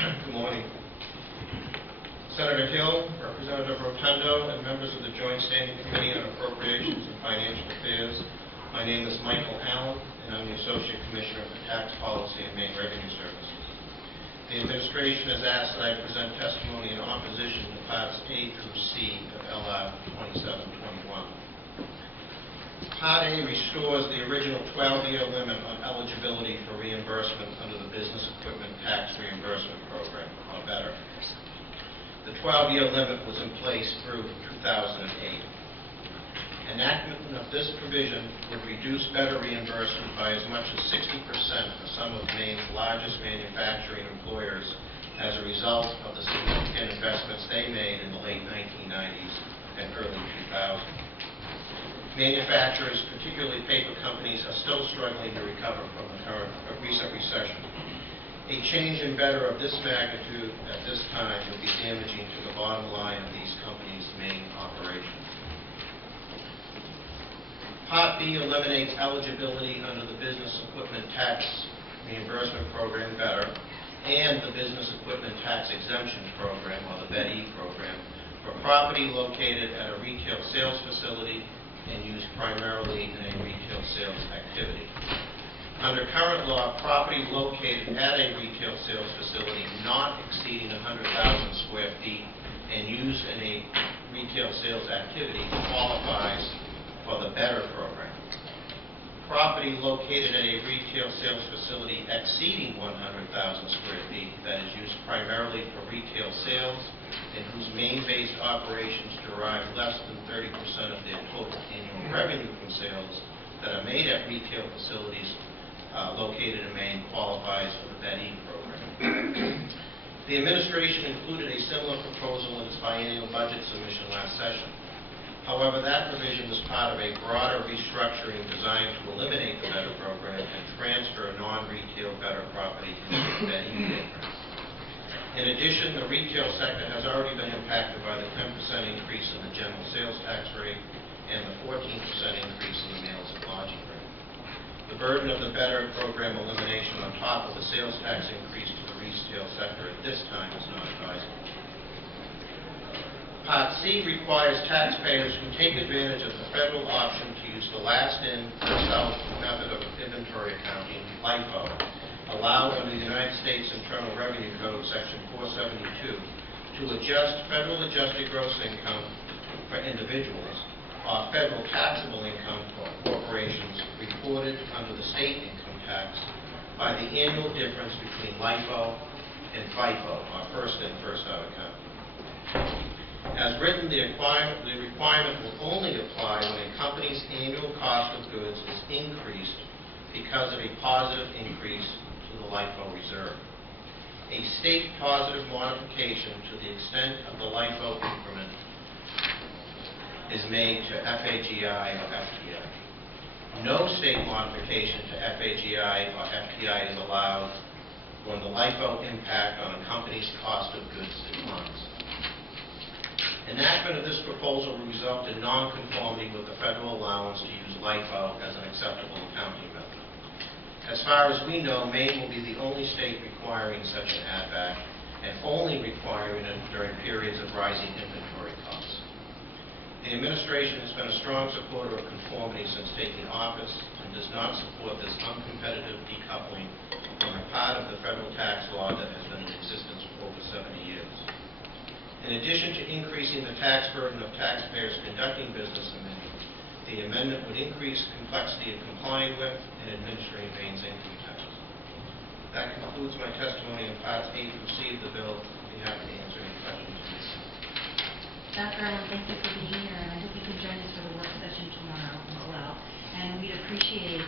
Good morning. Senator Hill, Representative Rotundo, and members of the Joint Standing Committee on Appropriations and Financial Affairs. My name is Michael Allen, and I'm the Associate Commissioner for Tax Policy and Maine Revenue Services. The administration has asked that I present testimony in opposition to Parts A through C of LR 2721. Part A restores the original 12-year limit on eligibility for reimbursement under the Business Equipment Tax Reimbursement Program, or better. The 12-year limit was in place through 2008. Enactment of this provision would reduce better reimbursement by as much as 60% for some of Maine's largest manufacturing employers as a result of the significant investments they made in the late 1990s and early 2000s. Manufacturers, particularly paper companies, are still struggling to recover from the recent recession. A change in better of this magnitude at this time would be damaging to the bottom line of these companies' main operations. Part B eliminates eligibility under the Business Equipment Tax Reimbursement Program, better, and the Business Equipment Tax Exemption Program, or the BETE program, for property located at a retail sales facility and used primarily in a retail sales activity. Under current law, property located at a retail sales facility not exceeding 100,000 square feet and used in a retail sales activity qualifies for the BETTER program. Property located at a retail sales facility exceeding 100,000 square feet that is used primarily for retail sales and whose Maine-based operations derive less than 30% of their total annual revenue from sales that are made at retail facilities located in Maine qualifies for the BETE program. The administration included a similar proposal in its biennial budget submission last session. However, that provision was part of a broader restructuring designed to eliminate the BETTER program and transfer non-retail BETTER property into the BETE program. In addition, the retail sector has already been impacted by the 10% increase in the general sales tax rate and the 14% increase in the meals and lodging rate. The burden of the BETTER program elimination on top of the sales tax increase to the retail sector at this time is not advisable. Part C requires taxpayers who take advantage of the federal option to use the last-in, first-out method of inventory accounting, LIFO, allowed under the United States Internal Revenue Code, Section 472, to adjust federal adjusted gross income for individuals or federal taxable income for corporations reported under the state income tax by the annual difference between LIFO and FIFO, or first-in, first-out account. As written, the requirement will only apply when a company's annual cost of goods is increased because of a positive increase to the LIFO reserve. A state positive modification to the extent of the LIFO increment is made to FAGI or FTI. No state modification to FAGI or FTI is allowed when the LIFO impact on a company's cost of goods declines. Enactment of this proposal will result in nonconformity with the federal allowance to use LIFO as an acceptable accounting method. As far as we know, Maine will be the only state requiring such an add-back and only requiring it during periods of rising inventory costs. The administration has been a strong supporter of conformity since taking office and does not support this uncompetitive decoupling from a part of the federal tax law that has been in existence for over 70 years. In addition to increasing the tax burden of taxpayers conducting business in Maine, the amendment would increase complexity in complying with and administering Maine's income tax. That concludes my testimony on Parts A through C of the bill. I'd be happy to answer any questions. Dr. Allen, thank you for being here, and I hope you can join us for the work session tomorrow as well. And we'd appreciate